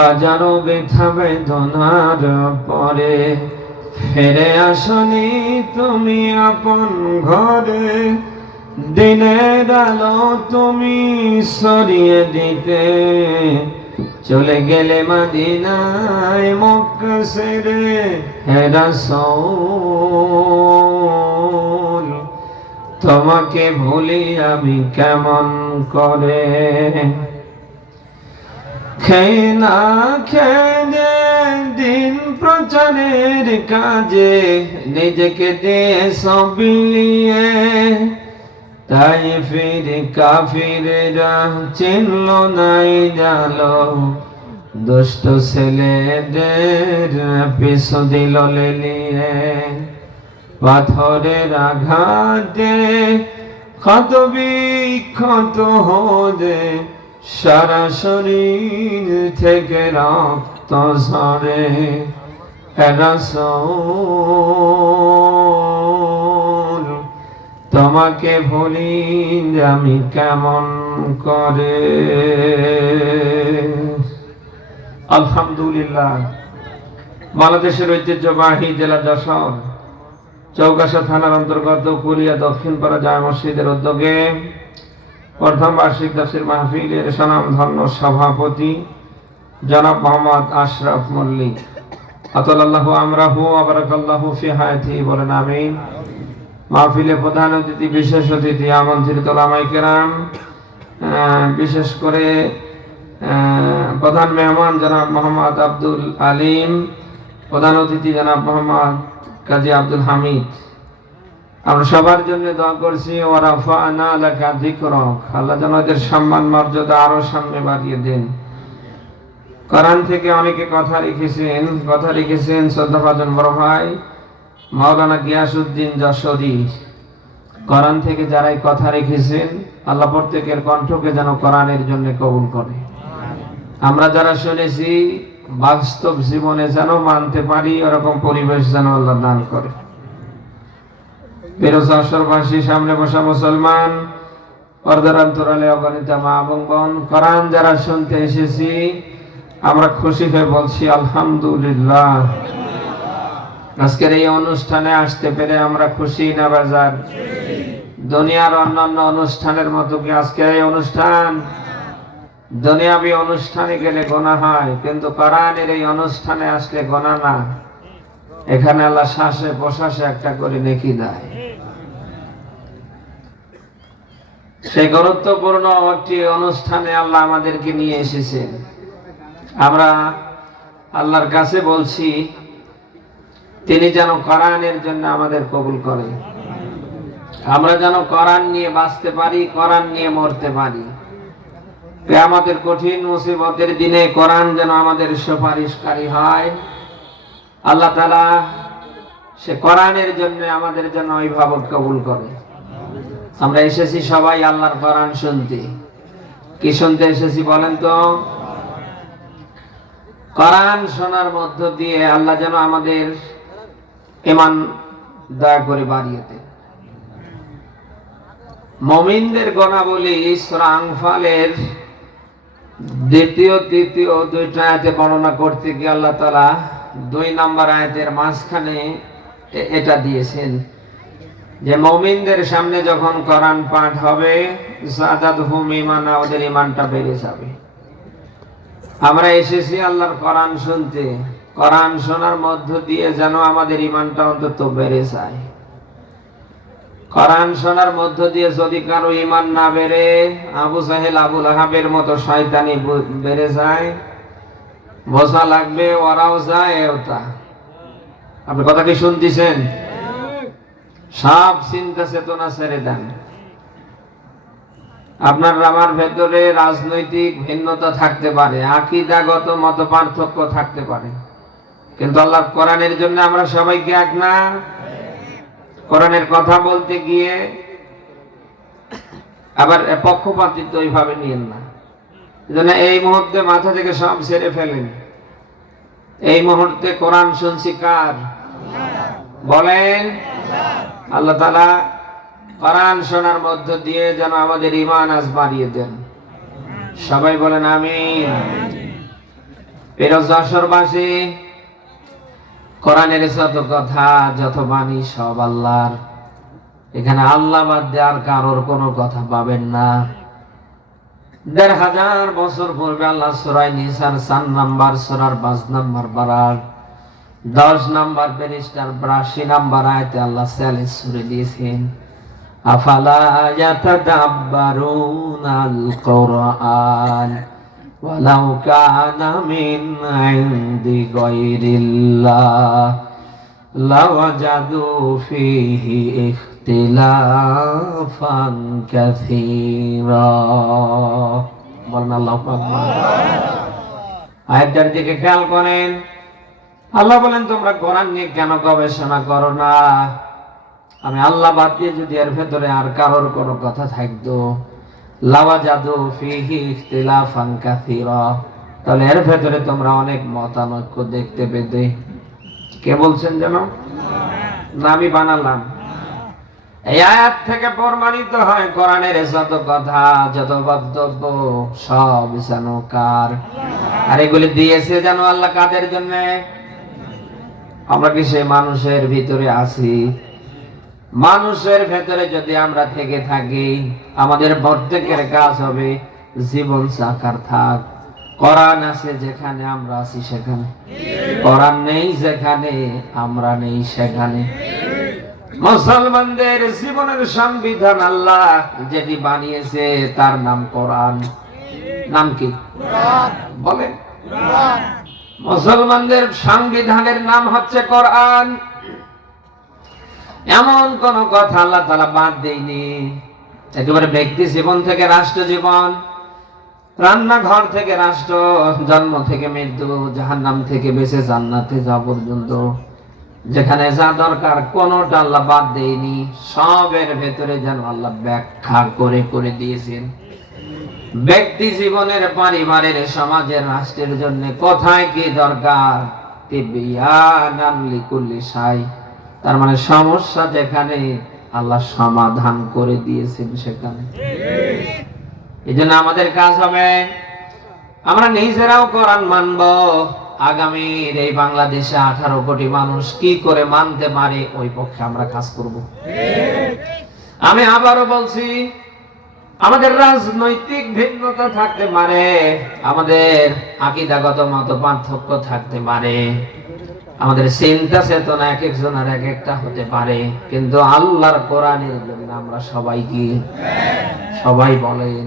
হাজারো ব্যথা বেদনার পরে ফিরে আসনি তুমি আপন ঘরে। দিনের আলো তুমি সরিয়ে দিতে চলে গেলে মদিনায় মক্কা ছেড়ে। হে রাসূল তোমাকে ভুলি আমি কেমন করে। খেয়ে না খেয়ে দিন প্রচারের কাজে নিজেকে দিয়ে সব বিলিয়ে, তাই ফিরে কাফিরেরা চিনল নাই জালো। দুষ্ট ছেলেদের পিছু দিল লেলিয়ে। পাথরের আঘাতে ক্ষত বিক্ষত হয়ে সারা শরীর থেকে রক্ত ঝরে। হে রাসূল তোমাকে ভুলি আমি কেমন করে। আলহামদুলিল্লাহ, বাংলাদেশের ঐতিহ্যবাহী জেলা যশোর চৌগাছা থানার অন্তর্গত কুলিয়া দক্ষিণপাড়া জামে মসজিদের উদ্যোগে প্রথম বার্ষিক তাফসীর মাহফিলের স্বনামধন্য সভাপতি জনাব মোহাম্মদ আশরাফ মল্লিক আতাল্লাহু আমরাহু ওয়া বারাকাল্লাহু ফি হায়াতিহি বলেন আমিন। মাহফিলে প্রধান অতিথি, বিশেষ অতিথি, আমন্ত্রিত উলামায়ে কেরাম, বিশেষ করে প্রধান মেহমান জনাব মোহাম্মদ আব্দুল আলিম, প্রধান অতিথি জনাব মোহাম্মদ কাজী আব্দুল হামিদ, আমরা সবার জন্য দোয়া করছি। ওয়া রাফা'না লাকা যিকরাক, আল্লাহ যেন এদের সম্মান মর্যাদা আরো সামনে বাড়িয়ে দেন। কোরআন থেকে অনেকে কথা লিখেছেন শ্রদ্ধাভাজন বড় ভাই মাওলানা গিয়াসউদ্দিন যশোরী। কোরআন থেকে যারাই কথা রেখেছেন আল্লাহ প্রত্যেকের কণ্ঠকে যেন কোরআনের জন্য কবুল করে। আমরা যারা শুনেছি বাস্তব জীবনে যেন মানতে পারি, এরকম পরিবেশ যেন আল্লাহ দান করে। যশোরবাসী, সামনে বসা মুসলমান, পর্দার অন্তরালে অগণিত মা এবং বোন, কোরআন যারা শুনতে এসেছি আমরা খুশি হয়ে বলছি আলহামদুলিল্লাহ। আজকের এই অনুষ্ঠানে আসতে পেরে আমরা খুশি না বাজার? দুনিয়ার অন্যান্য অনুষ্ঠানের মতো কি আজকের এই অনুষ্ঠান? দুনিয়াবি অনুষ্ঠানে গেলে গোনা হয়, কিন্তু কোরআনের এই অনুষ্ঠানে আসলে গোনা না। এখানে আল্লাহ শ্বাসে প্রশ্বাসে একটা করে নেকি দেয়। সেই গুরুত্বপূর্ণ একটি অনুষ্ঠানে আল্লাহ আমাদেরকে নিয়ে এসেছেন। আমরা আল্লাহর কাছে বলছি তিনি যেন কোরআনের জন্য আমাদের কবুল করেন। আমরা যেন কোরআন নিয়ে বাঁচতে পারি, কোরআন নিয়ে মরতে পারি। কিয়ামতের কঠিন মুসিবতের দিনে কোরআন যেন আমাদের সুপারিশকারী হয়। আল্লাহ তাআলা সে কোরআনের জন্য আমাদের জন্য অভিভাবক কবুল করে। আমরা এসেছি সবাই আল্লাহর কোরআন শুনতে। কি শুনতে এসেছি বলেন তো? কোরআন শোনার মধ্য দিয়ে আল্লাহ যেন আমাদের ঈমান দয়া করে বাড়িয়ে দেন। মুমিনদের গুণাবলী সূরা আনফালের দ্বিতীয় তৃতীয় দুইটা আয়াতে বর্ণনা করতে গিয়ে আল্লাহ তাআলা 2 নম্বর আয়াতের মাঝখানে এটা দিয়েছেন যে মুমিনদের সামনে যখন কোরআন পাঠ হবে যাদাতহুম ঈমানা, ওদের ঈমানটা বেড়ে যাবে। আমরা এসেছি আল্লাহর কোরআন শুনতে, কোরআন শোনার মধ্য দিয়ে যেন আমাদের ঈমানটা অন্তত বেড়ে যায়। কোরআন শোনার মধ্য দিয়ে যদি কারো ঈমান না বেড়ে আবু জাহেল আবু লাহাবের মতো শয়তানি বেড়ে যায়, বোঝা লাগবে ওরাও যায় ওটা। আপনি কথা কি শুনতেছেন? সব চিন্তা চেতনা ছেড়ে দেন। আপনার আমার ভেতরে রাজনৈতিক ভিন্নতা থাকতে পারে, আকীদাগত মত পার্থক্য থাকতে পারে, কিন্তু আল্লাহর কোরআনের জন্য আমরা সবাইকে এক না। কোরআনের কথা বলতে গিয়ে আবার পক্ষপাতিত্ব এইভাবে নিয়েন না। এজন্য এই মুহূর্তে মাথা থেকে সব ছেড়ে ফেলেন। এই মুহূর্তে কোরআন শুনছি কার? বলেন আল্লাহ তাআলা কোরআন শোনার মধ্য দিয়ে যেন আমাদের ঈমান আজ বাড়িয়ে দেন। সবাই বলেন আমিন। প্রিয় যশোরবাসী, কোরআনের যত কথা, যত বাণী সব আল্লাহর। এখানে আল্লাহ বাদ দিয়ে আর কারোর কোনো কথা পাবেন না। ১,৫০০ বছর পূর্বে আল্লাহ সূরা নিসার ৪ নাম্বার সূরার ৫ নাম্বার পারার ১০ নাম্বার পৃষ্ঠার ৮২ নাম্বার আয়াতে আল্লাহ চ্যালেঞ্জ ছুড়ে দিয়েছেন, আফালা ইয়াতাদাব্বারুনাল কুরআন ওয়ালাউ কানা মিন ইনদি গায়রিল্লাহ লাওয়াজাদু ফীহি ইখতিলাফান কাসীরা। বলেন আল্লাহু আকবার। আয়াতটার দিকে খেয়াল করেন। আল্লাহ বলেন, তোমরা কোরআন নিয়ে কেন গবেষণা করো না? আমি আল্লাহ বাদ দিয়ে যদি এর ভেতরে আর কারোর কোনো কথা থাকতো, লাওয়াজাদু ফীহি ইখতিলাফান কাসীরা, তাহলে এর ভেতরে তোমরা অনেক মতানৈক্য দেখতে পেতে। কে বলছেন যেন? না আমি বানালাম। এই আয়াত থেকে প্রমাণিত হয় কোরআনের যত কথা, যত বক্তব্য সব যেন কার, আর এগুলি দিয়েছে যেন আল্লাহ কাদের জন্য? আমরা কি সেই মানুষের ভিতরে আছি? মানুষের ভেতরে যদি আমরা থেকে থাকি, আমাদের প্রত্যেকের কাজ হবে জীবন সাকার থাক। কোরআন আছে যেখানে আমরা আছি সেখানে, কোরআন নেই যেখানে আমরা নেই সেখানে। মুসলমানদের জীবনের সংবিধান আল্লাহ যেটি বানিয়েছে তার নাম কোরআন। নাম কি? বলেন। মুসলমানদের সংবিধানের নাম হচ্ছে কোরআন। এমন কোন কথা আল্লাহ তাআলা বাদ দেয়নি। একেবারে ব্যক্তি জীবন থেকে রাষ্ট্র জীবন, রান্নাঘর থেকে রাষ্ট্র, জন্ম থেকে মৃত্যু, জাহান্নাম থেকে বেঁচে জান্নাতে যাওয়া পর্যন্ত যেখানে যা দরকার কোনটা আল্লাহ বাদ দেয়নি। সবের ভেতরে যেন আল্লাহ ব্যাখ্যা করে করে দিয়েছেন। ব্যক্তি জীবনের, পরিবারের, সমাজের, রাষ্ট্রের জন্য কোথায় কি দরকার, তিবিয়ানান লিকুল্লি শাই, তার মানে সমস্যা যেখানে আল্লাহ সমাধান করে দিয়েছেন সেখানে। এই জন্য আমাদের কাজ হবে আমরা নিজেরাও কোরআন মানব। আগামীর এই বাংলাদেশে 18 কোটি মানুষ কি করে মানতে পারে ওই পক্ষে আমরা কাজ করব। আমি আবারও বলছি, আমাদের রাজনৈতিক ভিন্নতা থাকতে পারে, আমাদের আকীদাগত মত পার্থক্য থাকতে পারে, আমাদের চিন্তা চেতনা এক একজনের এক একটা হতে পারে, কিন্তু আল্লাহর কোরআনের জন্য আমরা সবাই কি? সবাই বলেন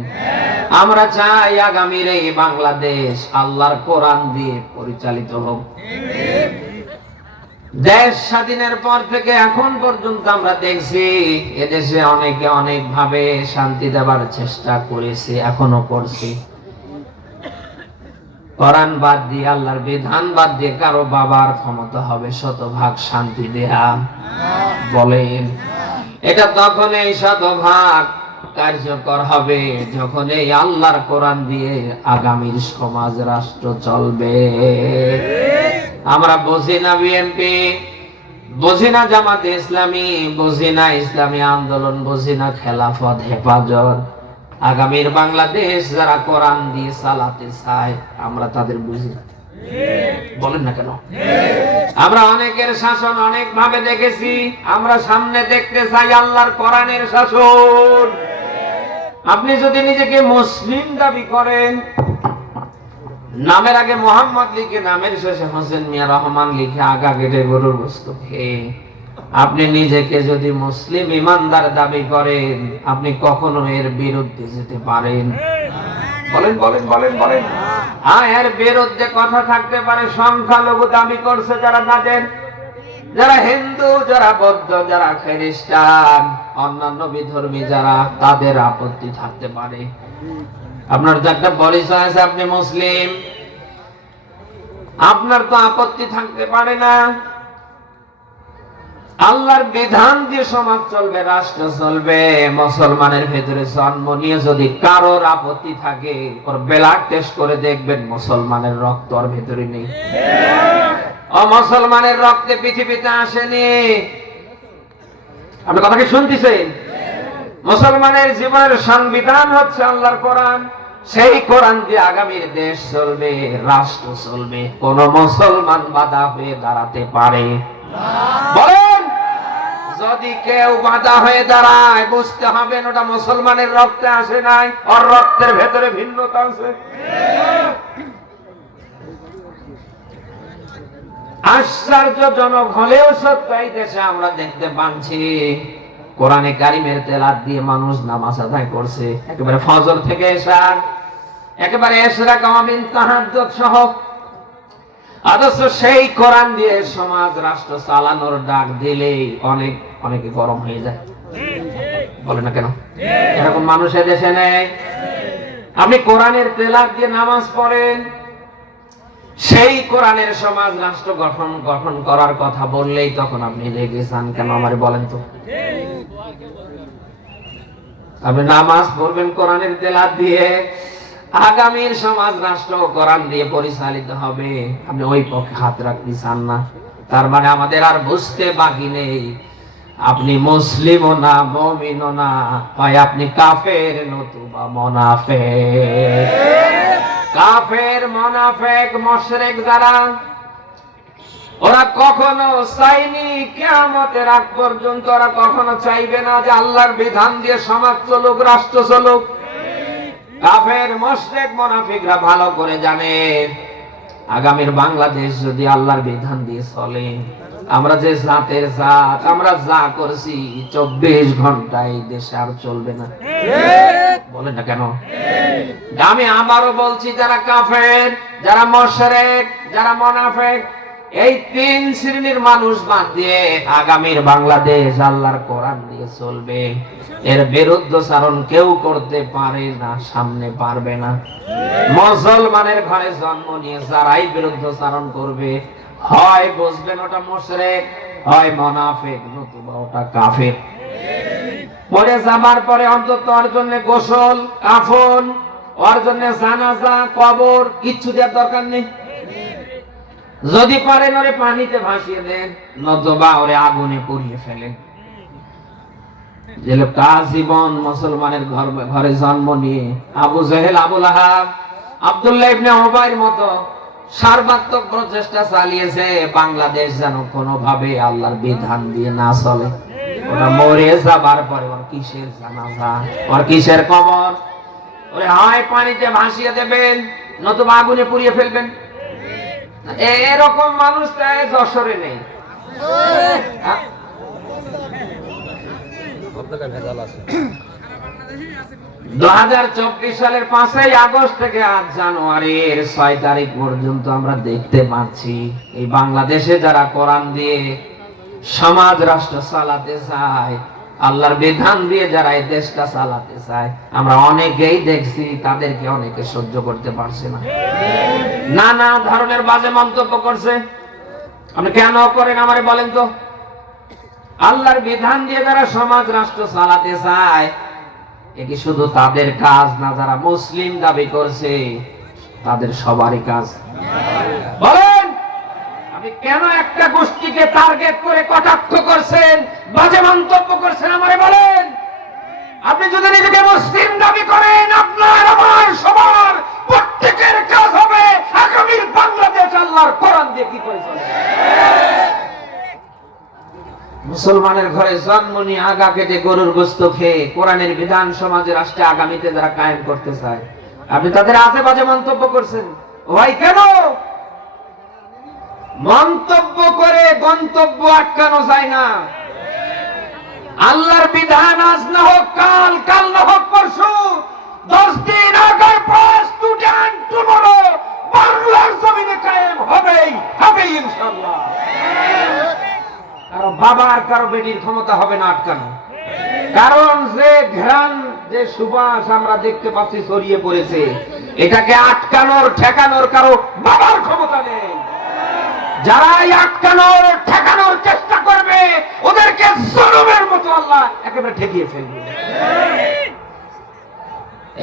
আমরা চাই আগামীর এই বাংলাদেশ আল্লাহর কোরআন দিয়ে পরিচালিত হোক। দেশ স্বাধীনের পর থেকে এখন পর্যন্ত আমরা দেখছি এদেশে অনেকে অনেক ভাবে শান্তি দেবার চেষ্টা করেছে, এখনো করছে। কোরআন বাদ দিয়ে, আল্লাহর বিধান বাদ দিয়ে কারো বাবার ক্ষমতা হবে শতভাগ শান্তি দেয়া? বলেন। এটা তখন এই শতভাগ কার্যকর হবে যখন এই আল্লাহর কোরআন দিয়ে আগামীর সমাজ রাষ্ট্র চলবে। আমরা বুঝি না বিএনপি, বুঝি না জামাতে ইসলামী, বুঝি না ইসলামী আন্দোলন, বুঝি না খেলাফত, হেফাজত। আগামীর বাংলাদেশ যারা কোরআন দিয়ে চালাতে চায় আমরা তাদের বুঝি। বলেন না কেন? আমরা অনেকের শাসন অনেক ভাবে দেখেছি, আমরা সামনে দেখতে চাই আল্লাহর কোরআনের শাসন। আপনি যদি নিজেকে মুসলিম দাবি করেন, নামের আগে মোহাম্মদ লিখে নামের শেষে হোসেন মিয়া রহমান লিখে আগা কেটে গরুর গোশত খেয়ে আপনি নিজেকে যদি মুসলিম ইমানদার দাবি করেন, আপনি কখনো এর বিরুদ্ধে যেতে পারেন? বলেন বলেন বলেন বলেন। হ্যাঁ, এর বিরুদ্ধে কথা থাকতে পারে। সংখ্যালঘু দাবি করছে যারা, তাদের, যারা হিন্দু, যারা বৌদ্ধ, যারা খ্রিস্টান, অন্যান্য বিধর্মী যারা, তাদের আপত্তি থাকতে পারে। আপনার তো একটা পরিচয় আছে, আপনি মুসলিম, আপনার তো আপত্তি থাকতে পারে না। আল্লাহর বিধান দিয়ে সমাজ চলবে, রাষ্ট্র চলবে। মুসলমানের ভেতরে জন্ম নিয়ে যদি কারোর আপত্তি থাকে, ওর ব্লাড টেস্ট করে দেখবেন মুসলমানের রক্ত ওর ভেতরে নেই। মুসলমানের রক্তে পৃথিবীতে আসেনি। আপনি কথা কি শুনতেছেন? মুসলমানের জীবনের সংবিধান হচ্ছে আল্লাহর কোরআন। সেই কোরআন দিয়ে আগামীর দেশ চলবে, রাষ্ট্র চলবে। কোন মুসলমান বাধা হয়ে দাঁড়াতে পারে বলেন? যদি কেউ বাধা হয়ে দাঁড়ায়, বুঝতে হবে ওটা মুসলমানের রক্তে আসে নাই, ওর রক্তের ভেতরে ভিন্নতা আছে। আশ্চর্যজনক হলেও সত্য, এই দেশে আমরা দেখতে পাচ্ছি কোরআনে কারিমের তেলাওয়াত দিয়ে মানুষ নামাজ আদায় করছে, একেবারে ফজর থেকে এশা, একেবারে ইশরাক আওয়ামিন তাহাজ্জুদ সহ। অথচ সেই কোরআন দিয়ে সমাজ রাষ্ট্র চালানোর ডাক দিলেই অনেকে গরম হয়ে যায়। বলে না কেন? এরকম মানুষ দেশে নেই। আপনি কোরআনের তেলাওয়াত দিয়ে নামাজ পড়েন, সেই কোরআনের সমাজ রাষ্ট্র গঠন করার কথা বললেই তখন আপনি রেগে যান। কেন আমারে বলেন তো? আপনি নামাজ পড়বেন কোরআনের তেলাওয়াত দিয়ে, আগামীর সমাজ রাষ্ট্র কোরআন দিয়ে পরিচালিত হবে, আপনি ওই পক্ষে হাত রাখতে চান না। তার মানে আমাদের আর বুঝতে বাকি নেই, আপনি মুসলিমও না, মুমিনও না, হয় আপনি কাফের নতুবা মুনাফিক। কাফের, মুনাফিক, মুশরিক যারা, ওরা কখনো চাইনি কিয়ামতের আগ পর্যন্ত, ওরা কখনো চাইবে না যে আল্লাহর বিধান দিয়ে সমাজ চলুক, রাষ্ট্র চলুক। কাফের, মুশরিক, মুনাফিকরা ভালো করে জানে আগামীর বাংলাদেশ যদি আল্লাহর বিধান দিয়ে চলে, আমরা যে জাতের জাত, আমরা যা করছি 24 ঘন্টায় দেশে আর চলবে না। বলেন না কেন? আমি আবারও বলছি, যারা কাফের, যারা মুশরিক, যারা মুনাফিক, এই 3 শ্রেণীর মানুষ বাদ দিয়ে আগামীর বাংলাদেশ আল্লাহর কোরআন দিয়ে চলবে। এর বিরুদ্ধচারণ কেউ করতে পারে না, সামনে পারবে না। মুসলমানের ঘরে জন্ম নিয়ে যারাই বিরুদ্ধচারণ করবে, হয় বুঝবেন ওটা মুশরিক, হয় মুনাফিক, নতুবা ওটা কাফের। মরে যাবার পরে অন্তত ওর জন্য গোসল, কাফন, ওর জন্য জানাজা, কবর কিচ্ছু দেওয়ার দরকার নেই। যদি পারেন ওরে পানিতে ভাসিয়ে দেন, নতুবা ওরে আগুনে পুড়িয়ে ফেলেন। যে লোকটা জীবন মুসলমানের ঘরে জন্ম নিয়ে আবু জেহেল, আবু লাহাব, আব্দুল্লাহ ইবনে উবাইর মতো সর্বাত্মক প্রচেষ্টা চালিয়েছে বাংলাদেশ যেন কোনোভাবে আল্লাহর বিধান দিয়ে না চলে, ওরা মরে যাবার পরে ওর কিসের জানাজা, ওর কিসের কবর? ওরে হয় পানিতে ভাসিয়ে দেবেন, নতুবা আগুনে পুড়িয়ে ফেলবেন। এরকম মানুষ তাই যশোরে নেই। 2024 সালের 5ই আগস্ট থেকে আজ জানুয়ারির 6 তারিখ পর্যন্ত আমরা দেখতে পাচ্ছি এই বাংলাদেশে যারা কোরআন দিয়ে সমাজ রাষ্ট্র চালাতে চায়, আল্লাহর বিধান দিয়ে যারা এই দেশটা চালাতে চায়, আমরা অনেকেই দেখছি তাদেরকে অনেকে সহ্য করতে পারছে না, নানা ধরনের বাজে মন্তব্য করছে। আপনি কেন করেন আমারে বলেন তো? আল্লাহর বিধান দিয়ে যারা সমাজ রাষ্ট্র চালাতে চায়, এ কি শুধু তাদের কাজ না, যারা মুসলিম দাবি করছে তাদের সবারই কাজ? বলেন, আপনি কেন একটা গোষ্ঠীকে টার্গেট করে কটাক্ষ করছেন, বাজে মন্তব্য করছেন আমারে বলেন? আপনি যদি নিজেকে মুসলিম দাবি করেন, আপনার আমার সবার প্রত্যেকের কাজ হবে আগামীর বাংলাদেশ আল্লাহর কোরআন দিয়ে কি করে চলবে। মুসলমানের ঘরে জন্ম নিয়ে আগা কেটে গরুর গোশত খেয়ে কোরআনের বিধান সমাজের রাষ্ট্রে আগামীতে যারা কায়েম করতে চায়, আপনি তাদের আজে বাজে মন্তব্য করছেন। ভাই কেন? মন্তব্য করে গন্তব্য আটকানো যায় না। আল্লাহর বিধান আজ না হোক কাল, কাল না হোক পরশু, 10 দিন আগার পাস স্টুডেন্ট টুমরো বাংলার জমিনে কায়েম হবেই হবে ইনশাআল্লাহ। কারো বাবার কারো বেটির ক্ষমতা হবে না আটকানো, কারণ যে ঘ্রাণ, যে সুবাস আমরা দেখতে পাচ্ছি ছড়িয়ে পড়েছে, এটাকে আটকানোর ঠেকানোর কারো বাবার ক্ষমতা নেই। যারা আটকানোর ঠেকানোর চেষ্টা করবে, ওদেরকে জুলুমের মতো আল্লাহ একেবারে ঠেকিয়ে ফেলবে।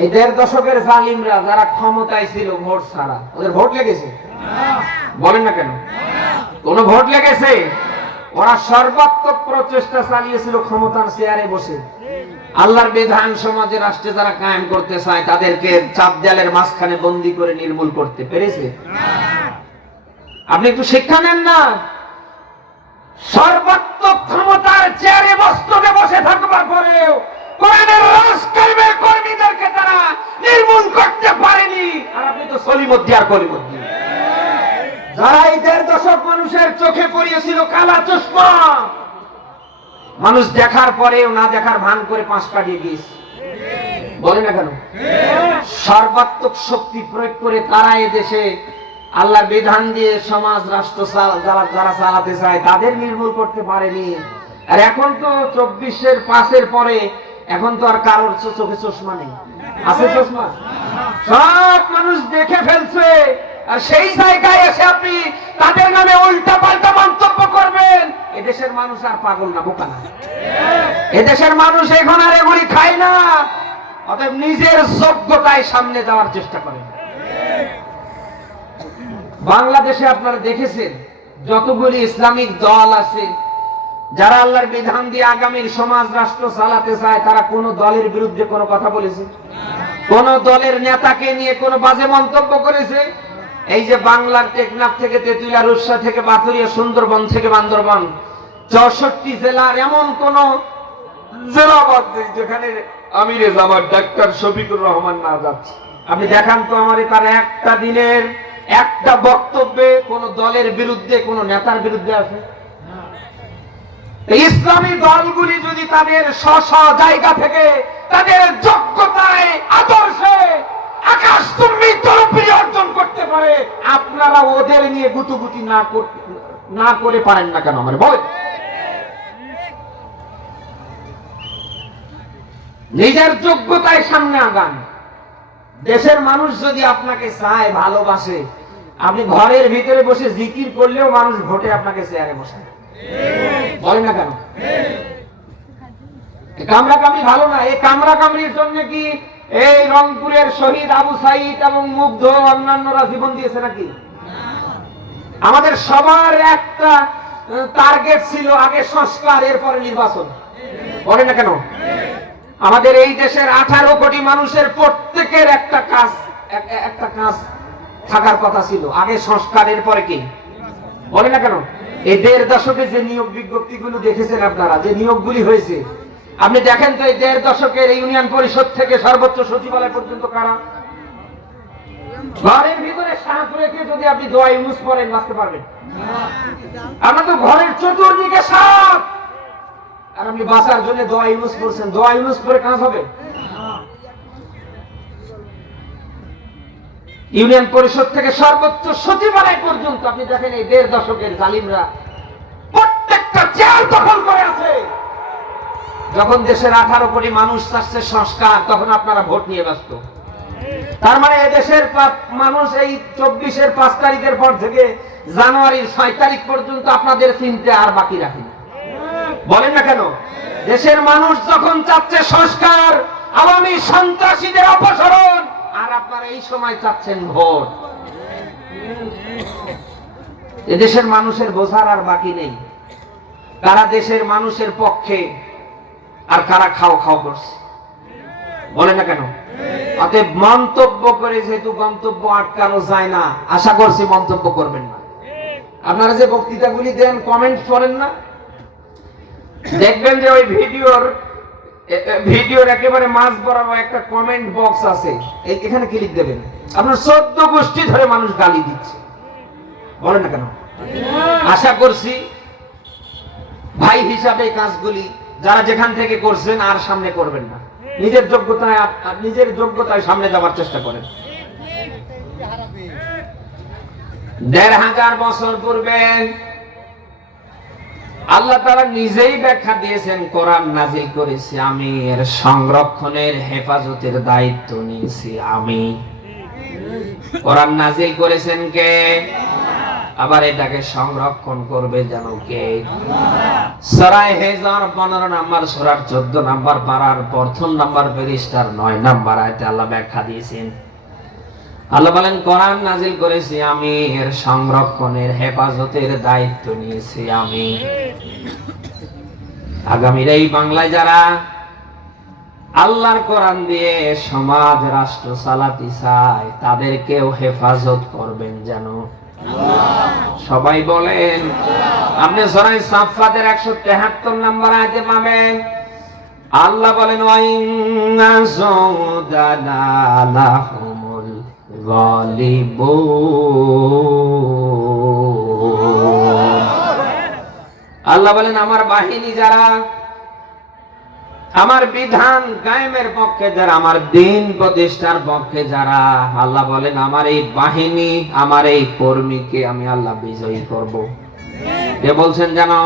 এই 1.5 দশকের জালিমরা যারা ক্ষমতায় ছিল ভোট ছাড়া, ওদের ভোট লেগেছে? বলেন না কেন? কোন ভোট লেগেছে? ওরা সর্বাত্মক প্রচেষ্টা চালিয়েছিল ক্ষমতার চেয়ারে বসে আল্লাহর বিধান সমাজে রাষ্ট্রে যারা কায়েম করতে চায় তাদেরকে চাপ দেয়ালের মাঝখানে বন্দী করে নির্মূল করতে পেরেছে? আপনি একটু শিক্ষা নেন না। সর্বাত্মক ক্ষমতার চেয়ারে বস্তুকে বসে থাকবার পরেও কোরআনের রাজ কায়েমের কর্মীদেরকে তারা নির্মূল করতে পারেনি। আর আপনি তো সলিমুদ্দিন আর কলিমুদ্দিন, যারা এই 1.5 দশক মানুষের চোখে পড়িয়েছিল কালা চশমা, মানুষ দেখার পরেও না দেখার ভান করে 5 কাটিয়ে দিয়েছে। বলে না কেন? সর্বাত্মক শক্তি প্রয়োগ করে তারা এদেশে আল্লাহর বিধান দিয়ে সমাজ রাষ্ট্র যারা চালাতে চায় তাদের নির্মূল করতে পারেনি। আর এখন তো 24-এর 5-এর পরে এখন তো আর কারোর চোখে চশমা নেই। আছে চশমা? সব মানুষ দেখে ফেলছে। আর সেই জায়গায় এসে আপনি তাদের নামে উল্টা পাল্টা মন্তব্য করবেন। এদেশের মানুষ আর পাগল না, বোকা না। এদেশের মানুষ এখন আর এগুলি খায় না। অতএব নিজের যোগ্যতায় সামনে যাওয়ার চেষ্টা করেন। বাংলাদেশে আপনারা দেখেছেন যতগুলি ইসলামিক দল আছে যারা আল্লাহর বিধান দিয়ে আগামীর সমাজ রাষ্ট্র চালাতে চায়, তারা কোন দলের বিরুদ্ধে কোনো কথা বলেছে? কোন দলের নেতাকে নিয়ে কোনো বাজে মন্তব্য করেছে? এই যে বাংলার টেকনাফ থেকে তেঁতুলিয়া, রূপসা থেকে বাথুরিয়া, সুন্দরবন থেকে বান্দরবান, 64 জেলার এমন কোন জেলা বাদ নেই যেখানে আমিরে জামাত ডাক্তার শফিকুর রহমান না যাচ্ছে। আপনি দেখান তো আমারে তার একটা দিনের একটা বক্তব্যে কোন দলের বিরুদ্ধে, কোন নেতার বিরুদ্ধে আছে? ইসলামী দলগুলি যদি তাদের স্ব জায়গা থেকে তাদের যোগ্যতায় আদর্শে আকাশচুম্বী জনপ্রিয় অর্জন করতে পারে, আপনারা ওদের নিয়ে গুতুগুতি না করে পারেন না কেন? আমার বল, নিজের যোগ্যতায় সামনে আগান। দেশের মানুষ যদি আপনাকে চায়, ভালোবাসে, আপনি ঘরের ভিতরে বসে জিকির করলেও মানুষ ভোটে আপনাকে চেয়ারে বসায়। বলে না কেন? কামড়াকামড়ি ভালো না। এই কামড়াকামড়ির জন্য কি এই রংপুরের শহীদ আবু সাইদ এবং মুগ্ধ অন্যান্যরা জীবন দিয়েছে নাকি? আমাদের সবার একটা টার্গেট ছিল, আগে সংস্কার, এরপরে নির্বাচন। বলে না কেন? আমাদের এই দেশের 18 কোটি মানুষের প্রত্যেকের একটা কাজ থাকার কথা ছিল, আগে সংস্কার, এরপরে কি? বলে না কেন? এই 1.5 দশকে যে নিয়োগ বিজ্ঞপ্তিগুলো দেখেছেন আপনারা, যে নিয়োগগুলি হয়েছে, আপনি দেখেন তো এই 1.5 দশকের ইউনিয়ন পরিষদ থেকে সর্বোচ্চ সচিবালয় পর্যন্ত কারা? ঘরের ভিতরে সাপ রেখে যদি আপনি দোয়া ইউজ করেন বাঁচতে পারবেন? আমরা তো ঘরের চতুর্দিকে সাপ, আর আপনি বাঁচার জন্য দোয়া ইউজ করছেন। দোয়া ইউজ করে কাজ হবে? ইউনিয়ন পরিষদ থেকে সর্বোচ্চ সচিবালয় পর্যন্ত আপনি দেখেন এই 1.5 দশকের জালিমরা প্রত্যেকটা চেয়ার দখল করে আছে। যখন দেশের 18 কোটি মানুষ চাচ্ছে সংস্কার, তখন আপনারা ভোট নিয়ে ব্যস্ত। তার মানে এদেশের মানুষ এই 24-এর 5 তারিখের পর থেকে জানুয়ারির 6 তারিখ পর্যন্ত আপনাদের চিন্তা আর বাকি রাখেনি। বলেন না কেন? দেশের মানুষ যখন চাচ্ছে সংস্কার, আওয়ামী সন্ত্রাসীদের অপসারণ, আর আপনারা এই সময় চাচ্ছেন ভোট। এদেশের মানুষের বোঝার আর বাকি নেই কারা দেশের মানুষের পক্ষে আর কারা খাও খাও করছে। বলে না কেন? অতএব মন্তব্য করে যেহেতু গন্তব্য আটকানো যায় না, আশা করছি মন্তব্য করবেন না। আপনারা যে বক্তৃতাগুলি দেন, কমেন্ট করেন না, দেখবেন যে ওই ভিডিওর একেবারে মাঝ বরাবর একটা কমেন্ট বক্স আছে, এখানে ক্লিক দেবেন। আপনার 14 গোষ্ঠী ধরে মানুষ গালি দিচ্ছে। বলেন না কেন? আশা করছি ভাই হিসাবে এই কাজগুলি যারা যেখান থেকে করছেন আর সামনে করবেন না। নিজের যোগ্যতায় সামনে যাওয়ার চেষ্টা করেন। 1500 বছর পূর্বে আল্লাহ তাআলা নিজেই ব্যাখ্যা দিয়েছেন, কোরআন নাজিল করেছি আমি, এর সংরক্ষণের হেফাজতের দায়িত্ব নিয়েছি আমি। কোরআন নাজিল করেছেন কে? আবার এটাকে সংরক্ষণ করবে যেন কে? সূরা হিজর 15 নম্বর সূরার 14 নম্বর পারার 1ম নম্বর পৃষ্ঠার 9 নম্বর আয়াতে আল্লাহ ব্যাখ্যা দিয়েছেন। আল্লাহ বলেন, কোরআন নাজিল করেছি আমি, এর সংরক্ষণের হেফাজতের দায়িত্ব নিয়েছি আমি। আগামীর এই বাংলায় যারা আল্লাহর কোরআন দিয়ে সমাজ রাষ্ট্র চালাতে চায় তাদেরকেও হেফাজত করবেন যেন সবাই বলেন। আপনি সূরা সাফফাতের 173 নম্বর আয়াতে পাবেন আল্লাহ বলেন ওয়াইন্না সুদানা লাহুমুল গালিবুন। আল্লাহ বলেন আমার বাহিনী যারা আমার বিধান কায়েমের পক্ষে যারা আমার দ্বীন প্রতিষ্ঠার পক্ষে যারা আল্লাহ বলেন আমার এই বাহিনী আমার এই কর্মীকে আমি আল্লাহ বিজয়ী করব। কে বলছেন জানো?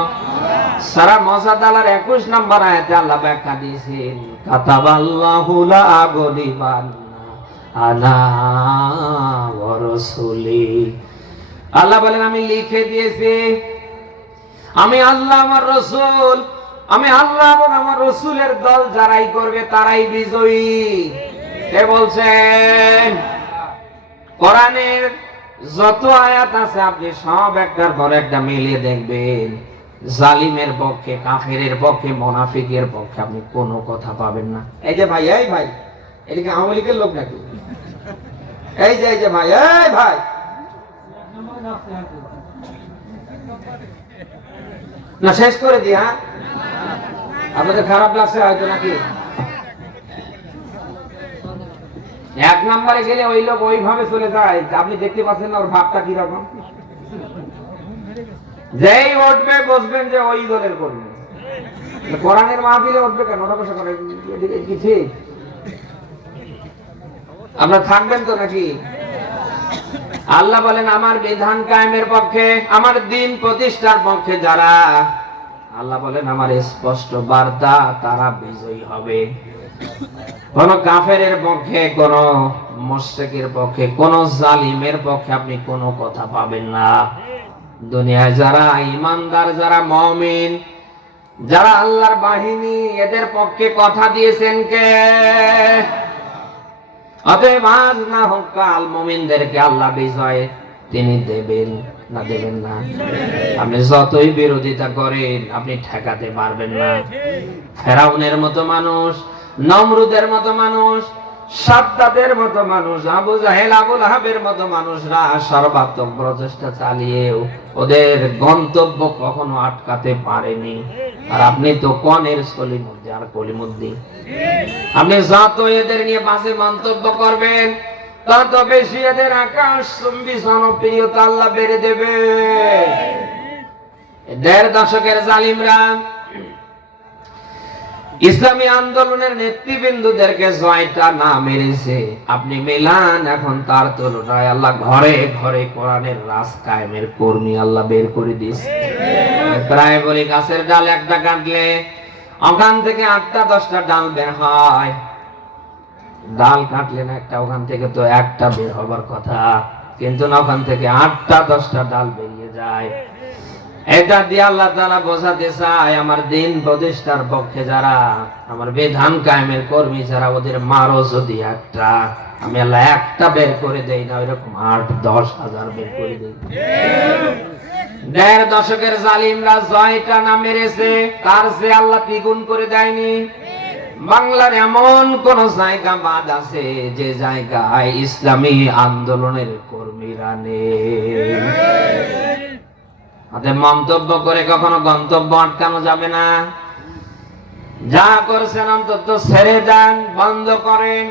সূরা মুজাদালার 21 নম্বর আয়াতে আল্লাহ ব্যাখ্যা দিয়েছেন কাতাবাল্লাহু লা আগলিবান্না আনা ওয়া রাসূলি। আল্লাহ বলেন আমি লিখে দিয়েছি আমি আল্লাহ আমার রাসূল আমি আল্লাহ এবং আমার রাসূলের দল যারাই করবে তারাই বিজয়ী। কে বলছেন? কোরআনের যত আয়াত আছে আপনি সব একটার পর একটা মিলিয়ে দেখবেন জালিমের পক্ষে কাফেরের পক্ষে মুনাফিকের পক্ষে আপনি কোনো কথা পাবেন না। এই যে ভাই এই ভাই এদিকে আওয়ামী লীগের লোক নাকি? এই যে ভাই এই ভাই না শেষ করে দি। হ্যাঁ আপনাদের খারাপ লাগছে হয়তো নাকি? এক নম্বরে গেলে ওই লোক ওইভাবে চলে যায় আপনি দেখতে পাচ্ছেন না ওর ভাবটা কিরকম। যেই উঠবে বসবেন যে ওই দলের কর্মী। কোরআনের মাহফিলে উঠবে কেন? ওটা বসে করে কি ঠিক? আপনারা থাকবেন তো নাকি? আল্লাহ বলেন আমার বিধান কায়েমের পক্ষে আমার দ্বীন প্রতিষ্ঠার পক্ষে যারা আল্লাহ বলেন আমার স্পষ্ট বার্তা তারা বিজয়ী হবে। কোন কাফেরের পক্ষে কোন মুশরিকের পক্ষে কোন জালিমের পক্ষে আপনি কোনো কথা পাবেন না। দুনিয়ায় যারা ঈমানদার যারা মুমিন যারা আল্লাহর বাহিনী এদের পক্ষে কথা দিয়েছেন কে? অতএব আজ না হোক কাল মুমিনদেরকে আল্লাহ বিজয় তিনি দেবেন না দেবেন না? আপনি যতই বিরোধিতা করেন আপনি ঠেকাতে পারবেন না। ফেরাউনের মতো মানুষ, নমরুদের মতো মানুষ, সাদ্দাদের মতো মানুষ, আবু জাহেল আবু লাহাবের মতো মানুষরা সর্বাত্মক প্রচেষ্টা চালিয়েও ওদের গন্তব্য কখনো আটকাতে পারেনি। আর আপনি তো কনের সলিমুদ্দি আর কলিমুদ্দি। আপনি যত এদের নিয়ে বাজে মন্তব্য করবেন তত বেশি এদের আকাশচুম্বী জনপ্রিয়তা আল্লাহ বেড়ে দেবে। ১.৫ দশকের জালিমরা ইসলামী আন্দোলনের নেতৃবৃন্দদেরকে জয়টা না মেরেছে আপনি মেলান এখন তার তুলনায় আল্লাহ ঘরে ঘরে কোরআনের রাজ কায়েমের কর্মী আল্লাহ বের করে দিয়েছে। প্রায় বলি গাছের ডাল একটা কাটলে ওখান থেকে ৮টা ১০টা ডাল বের হয়। ডাল কাটলেন একটা ওখান থেকে তো একটা বের হবার কথা কিন্তু না ওখান থেকে ৮টা ১০টা ডাল বেরিয়ে যায়। এটা দিয়ে আল্লাহ তাআলা বোঝাতে চায় আমার দ্বীন প্রতিষ্ঠার পক্ষে যারা আমার বিধান কায়েমের কর্মী যারা ওদের মারো যদি একটা আমি আল্লাহ একটা বের করে দেই না ওইরকম ৮-১০ হাজার বের করে দেই। ১.৫ দশকের জালিমরা জয়টা না মেরেছে তার যে আল্লাহ দ্বিগুণ করে দেয়নি। বাংলার এমন কোন জায়গা বাদ আছে যে জায়গায় ইসলামী আন্দোলনের কর্মীরা নেই? মন্তব্য করে কখনো গন্তব্য আটকানো যাবে না। যা করছেন অন্তত ছেড়ে যান, বন্ধ করেন,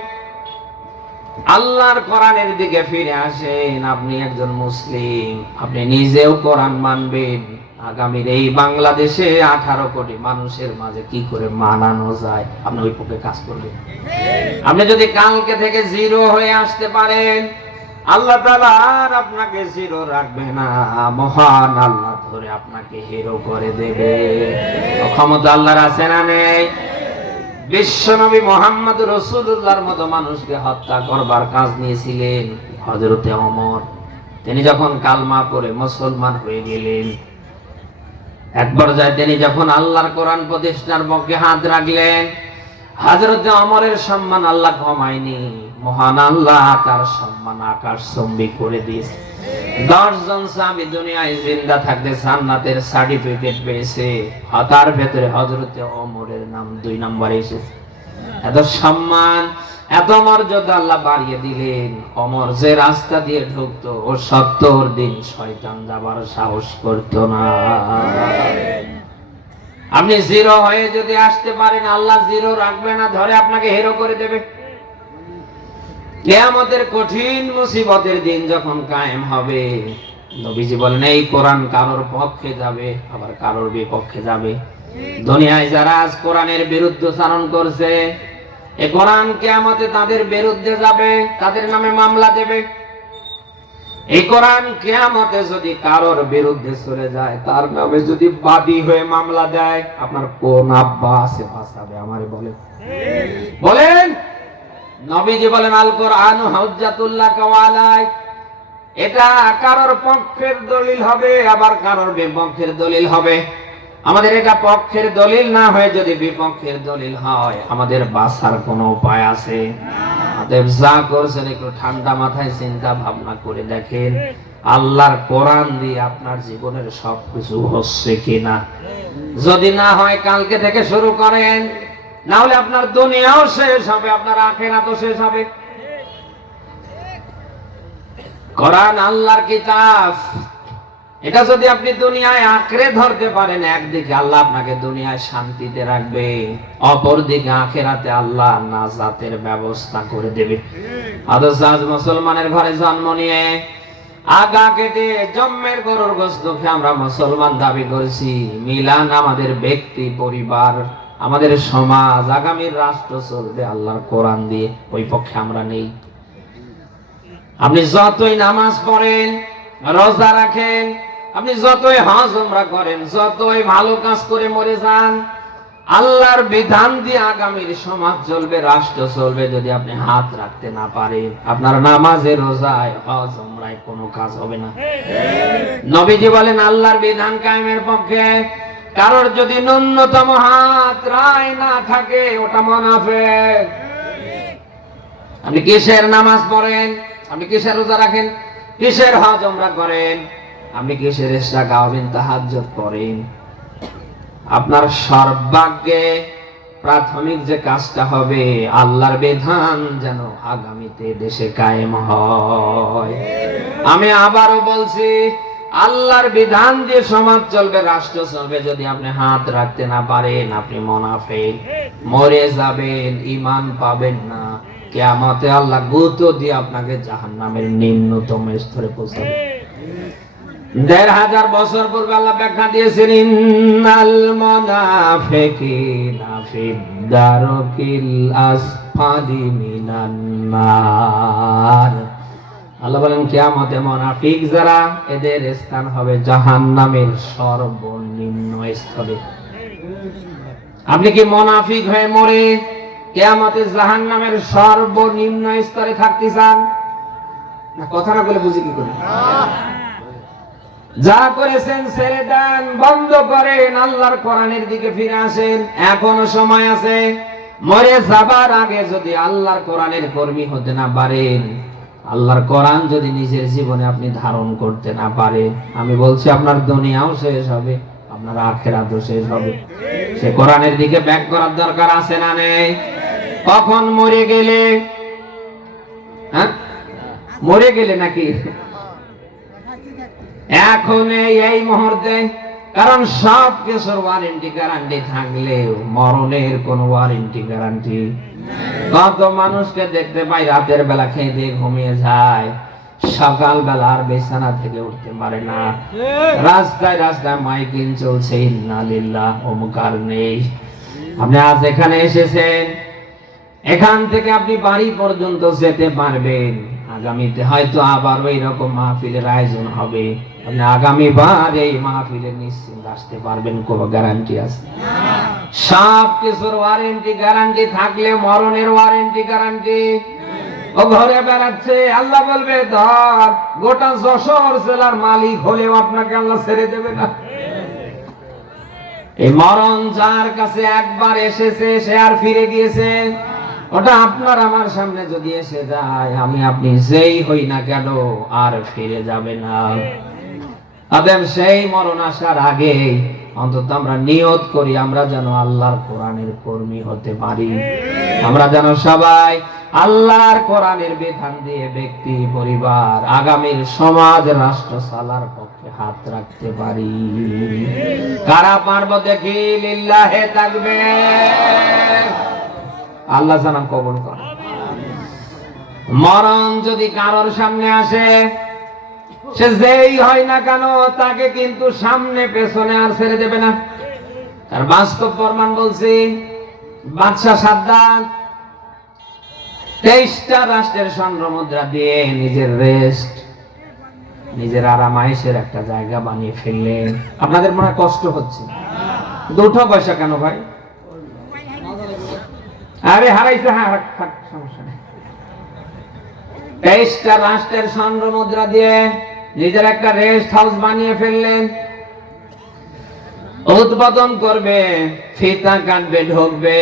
আল্লাহর কোরআনের দিকে ফিরে আসেন। আপনি একজন মুসলিম, আপনি নিজেও কোরআন মানবেন। আগামীর এই বাংলাদেশে 18 কোটি মানুষের মাঝে কি করে মানানো যায় আপনি ওই পক্ষে কাজ করবেন। আপনি যদি কালকে থেকে জিরো হয়ে আসতে পারেন আল্লাহ তাআলা আর আপনাকে জিরো রাখবে না, মহান আল্লাহ ধরে আপনাকে হিরো করে দেবে। ক্ষমতা আল্লাহর আছে না নেই? বিশ্বনবী মুহাম্মদ রাসূলুল্লাহর মতো মানুষকে হত্যা করবার কাজ নিয়েছিলেন হযরতে ওমর। তিনি যখন কালমা পড়ে মুসলমান হয়ে গেলেন এক পর্যায়ে তিনি যখন আল্লাহর কোরআন প্রতিষ্ঠার পক্ষে হাত রাখলেন হযরতে ওমরের সম্মান আল্লাহ কমায়নি, মহান আল্লাহ তার সম্মান আকাশচুম্বী করে দিয়েছে। 10 জন সাহাবী দুনিয়ায় জিন্দা থাকতে জান্নাতের সার্টিফিকেট পেয়েছে, তার ভেতরে হযরতে ওমরের নাম 2 নম্বরে এসেছে। এত সম্মান, এত মর্যাদা আল্লাহ বাড়িয়ে দিলেন। ওমর যে রাস্তা দিয়ে ঢুকতো ও 70 দিন শয়তান যাবার সাহস করতো না। আপনি জিরো হয়ে যদি আসতে পারেন, আল্লাহ জিরো রাখবে না, ধরে আপনাকে হিরো করে দেবে। কিয়ামতের কঠিন মুসিবতের দিন যখন কায়েম হবে, নবীজি বলেন এই কোরআন কারোর পক্ষে যাবে, আবার কারোর বিপক্ষে যাবে। দুনিয়ায় যারা আজ কোরআনের বিরুদ্ধাচরণ করছে, এই কোরআন কিয়ামতে তাদের বিরুদ্ধে যাবে, তাদের নামে মামলা দেবে। এই কোরআন কিয়ামতে যদি কারোর বিরুদ্ধে চলে যায়, তার নামে যদি বাদী হয়ে মামলা দেয়, আপনার কোন আব্বা আছে বাঁচাবে? আমারে বলেন, বলেন। নবীজি বলেন আল কোরআন হুজ্জাতুল্লাহ ওয়ালাইক, এটা কারোর পক্ষের দলিল হবে, আবার কারোর বিপক্ষের দলিল হবে। আমাদের এটা পক্ষের দলিল না হয়ে যদি বিপক্ষের দলিল হয়, আমাদের বাঁচার কোনো উপায় আছে? অতএব যা করছেন একটু ঠান্ডা মাথায় চিন্তা ভাবনা করে দেখেন, আল্লাহর কোরআন দিয়ে আপনার জীবনের সবকিছু হচ্ছে কিনা। যদি না হয় কালকে থেকে শুরু করেন, না হলে আপনার দুনিয়াও শেষ হবে, আপনার আখিরাতও শেষ হবে। কোরআন আল্লাহর কিতাব, এটা যদি আপনি দুনিয়ায় আঁকড়ে ধরতে পারেন, একদিকে আল্লাহ আপনাকে দুনিয়ায় শান্তিতে রাখবে, অপরদিকে আখিরাতে আল্লাহ নাজাতের ব্যবস্থা করে দেবে। অথচ আজ মুসলমানের ঘরে জন্ম নিয়ে আগা কেটে জম্মের গরুর গোশত খেয়ে আমরা মুসলমান দাবি করেছি। মিলান আমাদের ব্যক্তি, পরিবার, আমাদের সমাজ, আগামীর রাষ্ট্র চলবে আল্লাহর কোরআন দিয়ে, ওই পক্ষে আমরা নেই। আপনি যতই নামাজ পড়েন, রোজা রাখেন, আপনি যতই হজ উমরা করেন, যতই ভালো কাজ করে মরে যান, আল্লাহর বিধান দিয়ে আগামীর সমাজ চলবে, রাষ্ট্র চলবে, যদি আপনি হাত রাখতে না পারেন, আপনার নামাজে, রোজায়, হজ উমরায় কোনো কাজ হবে না। নবীজি বলেন আল্লাহর বিধান কায়েমের পক্ষে কারোর যদি ন্যূনতম হাত রায় না থাকে, ওটা মুনাফিক। আপনি কিসের নামাজ পড়েন, আপনি কিসের রোজা রাখেন, কিসের হজ উমরা করেন, আপনি কিসের ইশরা গাওবেন, তাহাজ্জুদ করেন, আপনার সর্বাগ্যে প্রাথমিক যে কাজটা হবে, আল্লাহর বিধান যেন আগামীতে দেশে কায়েম হয়। আমি আবারও বলছি, আল্লাহর বিধান দিয়ে সমাজ চলবে, রাষ্ট্র চলবে, যদি আপনি হাত রাখতে না পারেন, আপনি মুনাফিক, মরে যাবেন, ঈমান পাবেন না। কিয়ামতে আল্লাহ গুঁতো দিয়ে আপনাকে জাহান্নামের নিম্নতম স্তরে পৌঁছাবে। ১৫০০ বছর পূর্বে আল্লাহ ব্যাখ্যা দিয়েছেন, ইন্নাল মুনাফিকিনা ফিদ দারকিল আসফালি মিনান নার। আল্লাহ বলেন কিয়ামতে মুনাফিক যারা, এদের স্থান হবে জাহান্নামের সর্বনিম্ন স্তরে। আপনি কি মুনাফিক হয়ে মরে কিয়ামতে জাহান্নামের সর্বনিম্ন স্তরে থাকতে চান? না, কথা না বলে বুঝি কি করে? যা করেছেন ছেড়ে দেন, বন্ধ করেন, আল্লাহর কোরআনের দিকে ফিরে আসেন, এখনো সময় আছে। মরে যাবার আগে যদি আল্লাহর কোরআনের কর্মী হতে না পারেন, আল্লাহর কোরআন যদি নিজের জীবনে আপনি ধারণ করতে না পারেন, আমি বলছি আপনার দুনিয়াও শেষ হবে, আপনার আখিরাতও শেষ হবে। সে কোরআনের দিকে ব্যাক করার দরকার আছে না নেই? কখন মরে গেলে, হ্যাঁ মরে গেলে নাকি এখন এই মুহূর্তে? কারণ সব কিছুর ওয়ারেন্টি গ্যারান্টি থাকলেও মরণের কোন ওয়ারেন্টি গ্যারান্টি। কত মানুষকে দেখতে পাই রাতের বেলা খেয়ে দিয়ে ঘুমিয়ে যায়, সকাল বেলা আর বিছানা থেকে উঠতে পারে না। রাস্তায় রাস্তায় মাইকিং চলছে, ইন্না লিল্লাহ, অমুক আর নেই। আপনি আজ এখানে এসেছেন, এখান থেকে আপনি বাড়ি পর্যন্ত যেতে পারবেন। আগামীতে হয়তো আবার ওই রকম মাহফিলের আয়োজন হবে, আপনি আগামীবার এই মাহফিলে নিশ্চিন্ত আসতে পারবেন, কোনো গ্যারান্টি আছে? সব কিছুর ওয়ারেন্টি গ্যারান্টি থাকলে মরণের ওয়ারেন্টি গ্যারান্টি? ও ঘরে বেড়াচ্ছে, আল্লাহ বলবে ধর, গোটা যশোর জেলার মালিক হলেও আপনাকে আল্লাহ ছেড়ে দেবে না। এই মরণ যার কাছে একবার এসেছে, সে আর ফিরে গিয়েছে? ওটা আপনার আমার সামনে যদি এসে যায়, আমি আপনি যেই হই না কেন আর ফিরে যাবে না। অতএব সেই মরণ আসার আগে অন্তত আমরা নিয়ত করি আমরা যেন আল্লাহর কোরআনের কর্মী হতে পারি, আমরা যেন সবাই আল্লাহর কোরআনের বিধান দিয়ে ব্যক্তি, পরিবার, আগামীর সমাজ, রাষ্ট্র চালার পক্ষে হাত রাখতে পারি। কারা পারবো দেখি? লিল্লাহে তাকবীর। আল্লাহ যেন কবুল করে। মরণ যদি কারোর সামনে আসে, সে যেই হয় না কেন, তাকে কিন্তু সামনে পেছনে আর ছেড়ে দেবে না। তার বাস্তব প্রমাণ বলছি। বাদশাহ সাদ্দাত 23টা রাষ্ট্রের স্বর্ণ মুদ্রা দিয়ে নিজের রেস্ট, নিজের আরামায়েশের একটা জায়গা বানিয়ে ফেললেন। আপনাদের মনে হয় কষ্ট হচ্ছে, দুটো পয়সা কেন ভাই? আরে হারাইছে, সমস্যা নেই। 23টা রাষ্ট্রের স্বর্ণ মুদ্রা দিয়ে নিজের একটা রেস্ট হাউস বানিয়ে ফেললেন। উদ্বোধন করবে, ফিতা কাটবে, ঢুকবে,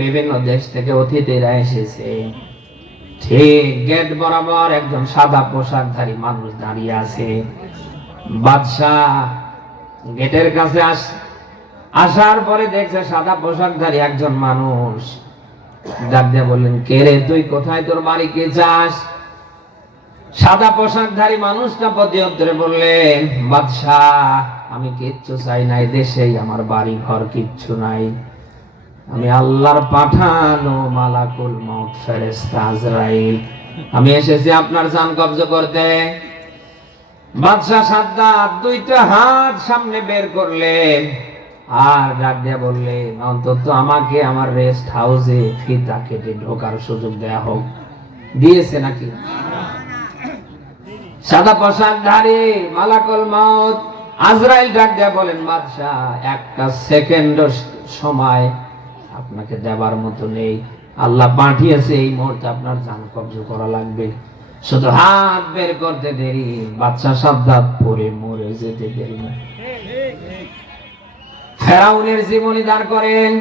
বিভিন্ন দেশ থেকে অতিথিরা এসেছে। ঠিক গেট বরাবর একজন সাদা পোশাকধারী মানুষ দাঁড়িয়ে আছে। বাদশাহ গেটের কাছে আসার পরে দেখছে সাদা পোশাকধারী একজন মানুষ। ডাক দিয়ে বললেন, কে রে তুই? কোথায় তোর বাড়ি? কে চাস? সাদা পোশাকধারী মানুষটা প্রতি উত্তরে বললেন, বাদশাহ আমি কিচ্ছু চাই নাই, দেশেই আমার বাড়ি ঘর কিচ্ছু নাই, আমি আল্লাহর পাঠানো মালাকুল মউত ফেরেশতা আজরাইল, আমি এসেছি আপনার জান কবজ করতে। বাদশাহ সাদ্দাত দুইটা হাত সামনে বের করলেন আর ডাক দিয়ে বললেন, অন্তত আমাকে আমার রেস্ট হাউসে ফিতা কেটে ঢোকার সুযোগ দেয়া হোক। দিয়েছে নাকি? সাদা পোশাকধারী মালাকুল মউত আজরাইল ডাক দিয়ে বলেন, বাদশাহ একটা সেকেন্ড সময় আপনাকে দেবার মতো নেই, আল্লাহ পাঠিয়েছে এই মুহূর্তে আপনার জান কবজ করা লাগবে, শুধু হাত বের করতে দেরি। বাদশাহ সাদ্দাত পরে মরে যেতে দেরি না। ফেরাউনের জীবনী দাঁড় করেন।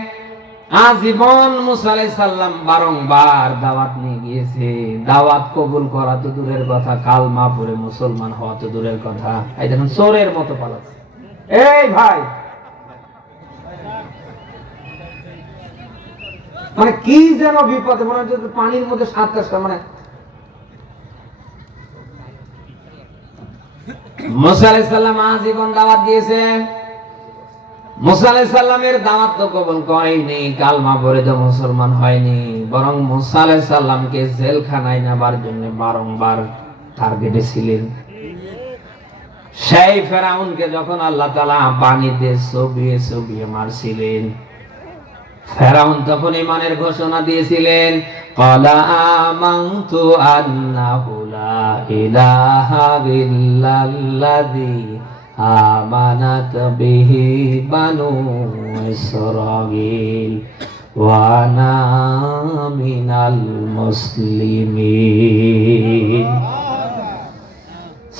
আজীবন মুসা আলাইহিস সালাম বারংবার দাওয়াত নিয়ে গিয়েছে। দাওয়াত কবুল করা তো দূরের কথা, কালমা পড়ে মুসলমান হওয়া তো দূরের কথা। এই দেখুন চোরের মতো পালাচ্ছে। এই ভাই, মানে কি যেন বিপদে, মনে হচ্ছে পানির মধ্যে সাত কাজটা। মানে মুসা আলাইহিস সালাম আজীবন দাওয়াত দিয়েছে। মুসা আলাইহিস সালামের দাওয়াত তো কবুল করেনি, কালমা পড়ে তো মুসলমান হয়নি, বরং মুসা আলাইহিস সালামকে জেলখানায় নেবার জন্য বারংবার টার্গেটে ছিলেন। সেই ফেরাউনকে যখন আল্লাহ তাআলা পানিতে চুবিয়ে চুবিয়ে মারছিলেন, ফেরাউন তখন ঈমানের ঘোষণা দিয়েছিলেন, ক্বালা আমানতু আন্নাহু লা ইলাহা ইল্লাল্লাযী আমানাত বিহি বানু ইসরাঈল ওয়া আনা মিনাল মুসলিমিন।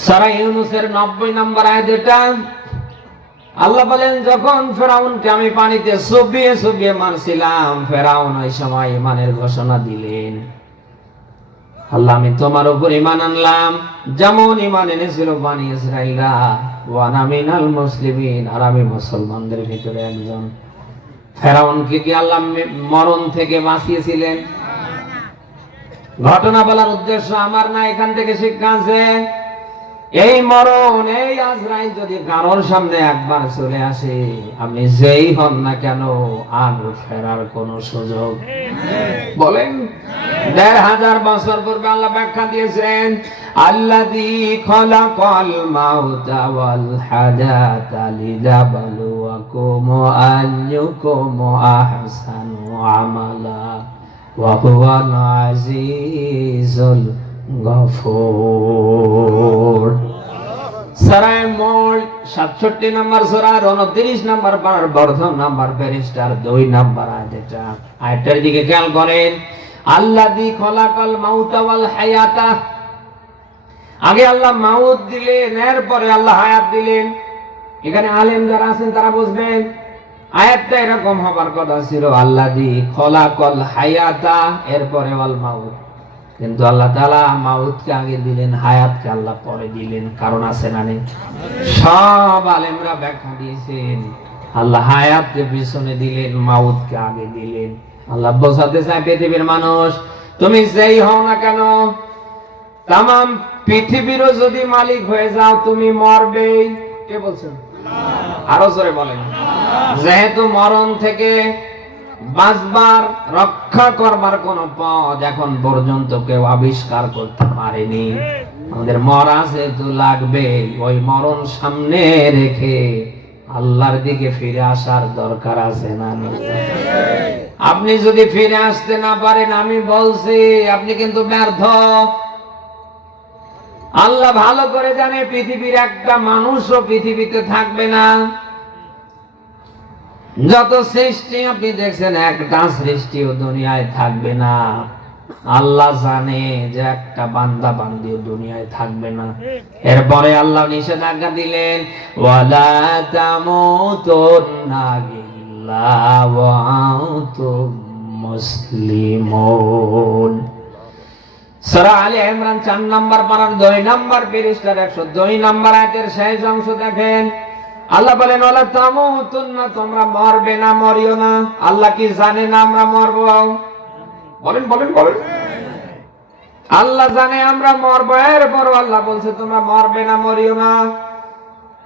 সূরা ইউনূসের 90 নম্বর আয়াত এটা। আল্লাহ বলেন, যখন ফেরাউনকে আমি পানিতে চুবিয়ে চুবিয়ে মারছিলাম, ফেরাউন ওই সময় ঈমানের ঘোষণা দিলেন, আল্লাহ আমি তোমার উপর ঈমান আনলাম যেমন ঈমান এনেছিল বনী ইসরাঈলরা, ওয়া আনা মিনাল মুসলিমিন, আর আমি মুসলমানদের ভিতরে একজন। ফেরাউনকে কি আল্লাহ মরণ থেকে বাঁচিয়েছিলেন? ঘটনা বলার উদ্দেশ্য আমার না, এখান থেকে শিক্ষা আছে। এই মরণ, এই আজরাইল যদি কারোর সামনে একবার চলে আসে, আপনি যেই হন না কেন আর ফেরার কোন সুযোগ বলেন? ১৫০০ বছর পূর্বে আল্লাহ ব্যাখ্যা দিয়েছেন, আল্লাযী খালাকাল মাউতা ওয়াল হায়াতা লিয়াবলুয়াকুম আইয়ুকুম আহসানু আমালা ওয়া হুয়াল আজিজুল গফুর। সূরা মুল্ক ৬৭ নম্বর সূরা ২৯ নম্বর পারার বর্ধন নাম্বার ফেরেশতার ২ নম্বর আয়াত। এটা আয়াতের দিকে খেয়াল করেন। আল্লাযী খালাকাল মাউতা ওয়াল হায়াতা, আগে আল্লাহ মাউত দিলেন, এরপরে আল্লাহ হায়াত দিলেন। এখানে আলেম যারা আছেন তারা বুঝবেন, আয়াতটা এরকম হবার কথা ছিল, আল্লাযী খলাকাল হায়াতা, এরপরে ওয়াল মাউত। কিন্তু আল্লাহ তাআলা মাউতকে আগে দিলেন, হায়াতকে আল্লাহ পরে দিলেন। কারণ আছে না নেই? সব আলেমরা ব্যাখ্যা দিয়েছেন, আল্লাহ হায়াতকে পিছনে দিলেন, মাউতকে আগে দিলেন। আল্লাহ বোঝাতে চায়, পৃথিবীর মানুষ তুমি যেই হও না কেন, তামাম পৃথিবীরও যদি মালিক হয়ে যাও, তুমি মরবেই। কে বলছেন? আরো জোরে বলেন। যেহেতু মরণ থেকে বাঁচবার, রক্ষা করবার কোন পথ এখন পর্যন্ত কেউ আবিষ্কার করতে পারেনি, আমাদের মরা যেহেতু লাগবে, ওই মরণ সামনে রেখে আল্লাহর দিকে ফিরে আসার দরকার আছে না? আপনি যদি ফিরে আসতে না পারেন, আমি বলছি আপনি কিন্তু ব্যর্থ। আল্লাহ ভালো করে জানে পৃথিবীর একটা মানুষও পৃথিবীতে থাকবে না। যত সৃষ্টি আপনি দেখছেন, একটা সৃষ্টিও দুনিয়ায় থাকবে না। আল্লাহ জানে যে একটা বান্দা বান্দিও দুনিয়ায় থাকবে না। এরপরে আল্লাহ নিষেধাজ্ঞা দিলেন, ওয়ালা তামুতুন্না ইল্লা ওয়া আনতুম মুসলিমুন। সূরা আলে ইমরান 4 নম্বর পারার 2 নম্বর পৃষ্ঠার 102 নম্বর আয়াতের শেষ অংশ দেখেন। আল্লাহ বলেন, ওয়ালা তামুতুন্না, তোমরা মরবে না, মরিও না। আল্লাহ কি জানে না আমরা মরব? বলেন বলেন বলেন। আল্লাহ জানে আমরা মরব, এরপর আল্লাহ বলছে তোমরা মরবে না, মরিও না।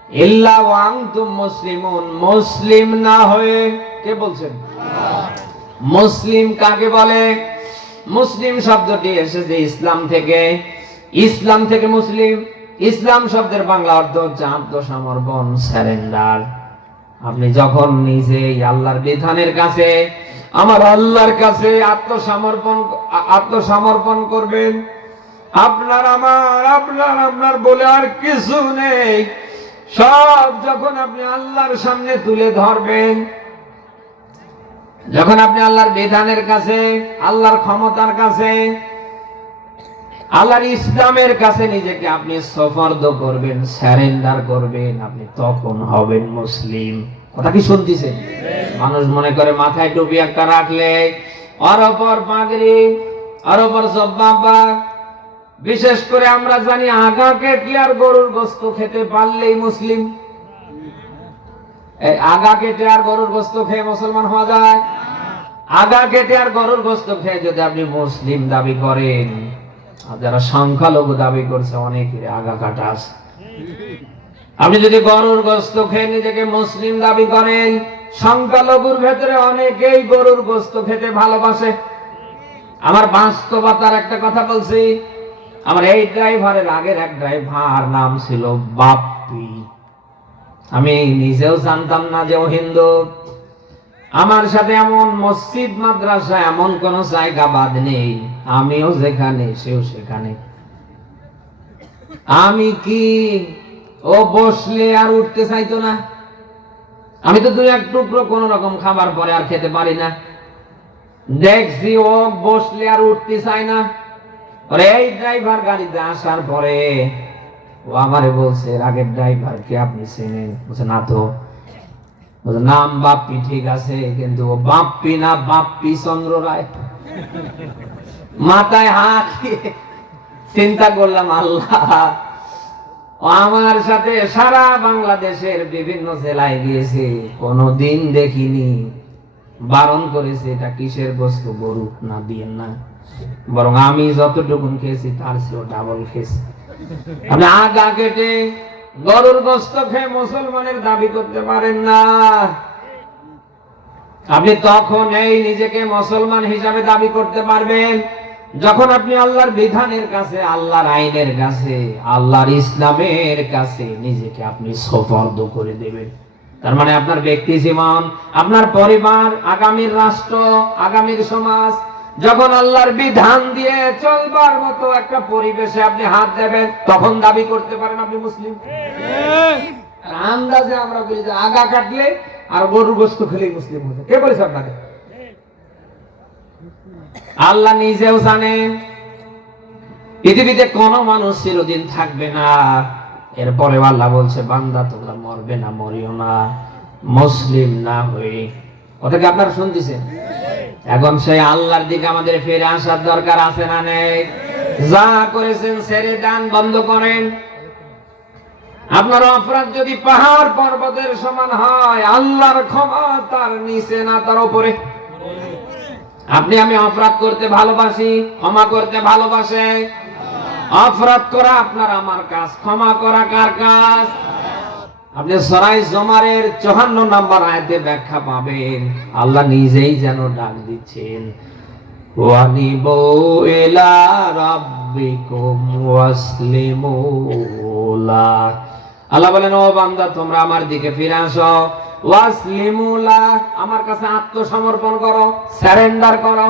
ইল্লা ওয়া আনতুম মুসলিমুন, মুসলিম না হয়ে। কে বলছেন? মুসলিম কাকে বলে? মুসলিম শব্দটি এসেছে ইসলাম থেকে। ইসলাম থেকে মুসলিম। ইসলাম শব্দের বাংলা অর্থ হচ্ছে আত্মসমর্পণ, সারেন্ডার। আপনি যখন নিজেই আল্লাহর বিধানের কাছে, আমার আল্লাহর কাছে আত্মসমর্পণ করবেন, আপনার আপনার বলে আর কিছু নেই, সব যখন আপনি আল্লাহর সামনে তুলে ধরবেন, যখন আপনি আল্লাহর বিধানের কাছে, আল্লাহর ক্ষমতার কাছে, আল্লাহর ইসলামের কাছে নিজেকে আপনি সুপর্দ করবেন, সারেন্ডার করবেন, আপনি তখন হবেন মুসলিম। কথা কি শুনতেছেন? মানুষ মনে করে মাথায় টুপি একটা রাখলে, আর ওপর পাগড়ি, আর ওপর জব্বা, বিশেষ করে আমরা জানি আগা কেটে আর গরুর গোশত খেতে পারলেই মুসলিম। এই আগা কেটে আর গরুর গোশত খেয়ে মুসলমান হওয়া যায়? আগা কেটে আর গরুর গোশত খেয়ে যদি আপনি মুসলিম দাবি করেন, আর যারা সংখ্যালঘু দাবি করছে অনেকের আগা কাটা আছে। আপনি যদি গরুর গোশত খেয়ে নিজেকে মুসলিম দাবি করেন, সংখ্যালঘুর ভেতরে অনেকেই গরুর গোশত খেতে ভালোবাসে। আমার বাস্তবতার একটা কথা বলছি। আমার এই ড্রাইভারের আগের এক ড্রাইভার নাম ছিল বাপ্পি। আমি নিজেও জানতাম না যে ও হিন্দু। আমার সাথে এমন মসজিদ মাদ্রাসা এমন কোন জায়গা বাদ নেই, আমিও যেখানে সেও সেখানে। আমি কি ও বসলে আর উঠতে চাইতো না? আমি তো 2-1 টুকরো কোন রকম খাবার পরে আর খেতে পারি না। দেখছি ও বসলে আর উঠতে চায় না। এই ড্রাইভার গাড়িতে আসার পরে ও আমারে বলছে, আগের ড্রাইভার কে আপনি চেনেন? বলছে না তো। নাম বাপ্পি, ঠিক আছে, কিন্তু ও বাপ্পি না, বাপ্পি চন্দ্র রায়। মাথায় হাত চিন্তা করলাম, আল্লাহ, আমার সাথে সারা বাংলাদেশের বিভিন্ন জেলায় গিয়েছে, কোনদিন দেখিনি। বারণ করেছে এটা কিসের গোশত, গরু না, দিয়েন না। বরং আমি যতটুকু খেয়েছি তার চেয়েও ডাবল খেয়েছি। আপনি আগা কেটে গরুর গোশত খেয়ে মুসলমানের দাবি করতে পারেন না। আপনি তখন এই নিজেকে মুসলমান হিসাবে দাবি করতে পারবেন যখন আপনি আল্লাহর বিধানের কাছে, আল্লাহর আইনের কাছে, আল্লাহর ইসলামের কাছে নিজেকে আপনি সুপর্দ করে দেবেন। তার মানে আপনার ব্যক্তি জীবন, আপনার পরিবার, আগামীর রাষ্ট্র, আগামীর সমাজ যখন আল্লাহর বিধান দিয়ে চলবার মতো একটা পরিবেশে আপনি হাত দেবেন, তখন দাবি করতে পারেন আপনি মুসলিম। আর আন্দাজে আমরা বলি যে আগা কাটলে আর গরুর গোশত খেলেই মুসলিম হয়ে যায়। কে বলেছে আপনাকে? আল্লাহ নিজেও জানেন পৃথিবীতে কোন মানুষ চিরদিন থাকবে না। এরপরে আল্লাহ বলছে, বান্দা তোমরা মরবে না, মরিও না। মুসলিম না হয়ে। কথা কি আপনারা শুনতেছেন? এখন সেই আল্লাহর দিকে আমাদের ফিরে আসার দরকার আছে না নেই? যা করেছেন ছেড়ে দেন, বন্ধ করেন। আপনার অপরাধ যদি পাহাড় পর্বতের সমান হয়, আল্লাহর ক্ষমা তার নিচে না তার উপরে। আপনি আমি অপরাধ করতে ভালোবাসি, ক্ষমা করতে ভালোবাসে। অপরাধ করা আপনার আমার কাজ, ক্ষমা করা কার কাজ? আপনি সূরা জুমারের 54 নম্বর আয়াতে ব্যাখ্যা পাবেন, আল্লাহ নিজেই যেন ডাক দিচ্ছেন, ওয়ানিবু ইলা রাব্বিকুম ওয়াসলিমু লা। আল্লাহ বলেন, ও বান্দা তোমরা আমার দিকে ফিরে আসো, ওয়াসলিমু লা, আমার কাছে আত্মসমর্পণ করো, সারেন্ডার করো।